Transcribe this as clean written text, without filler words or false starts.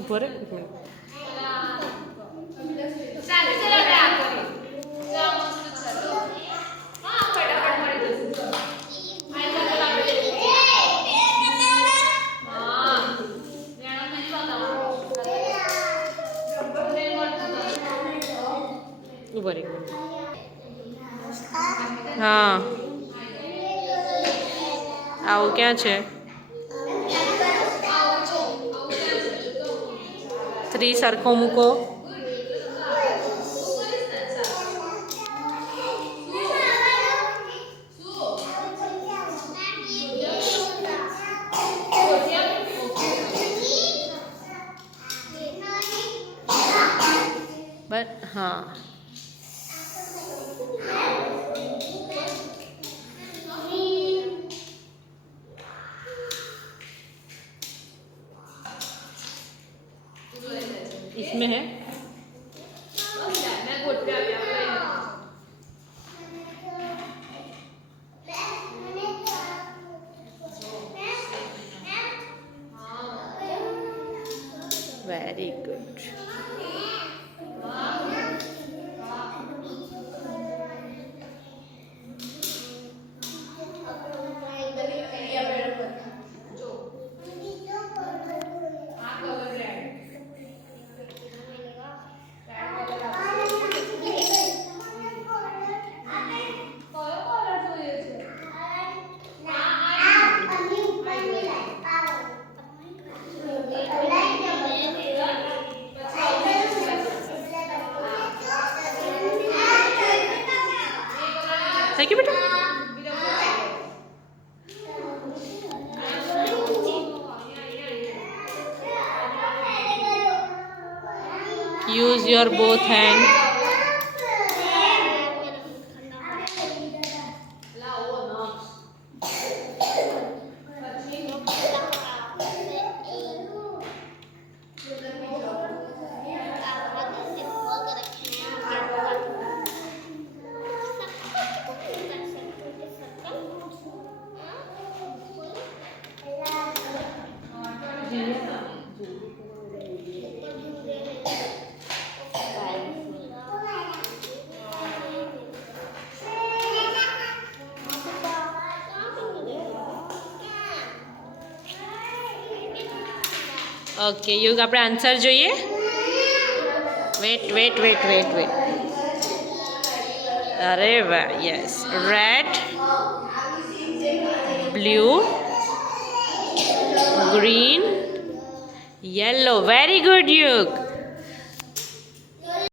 ઉભો રે એક મિનિટ. ઉભો રે. હા આવું ક્યાં છે? 3 સરખો મૂકો. બટ હા इसमें है वेरी गुड. थैंक यू बेटा. Use your both hand. Okay युग આપણે આન્સર જોઈએ. વેટ. અરે વાહ. Yes. Red, blue, green, yellow. Very good, Yug.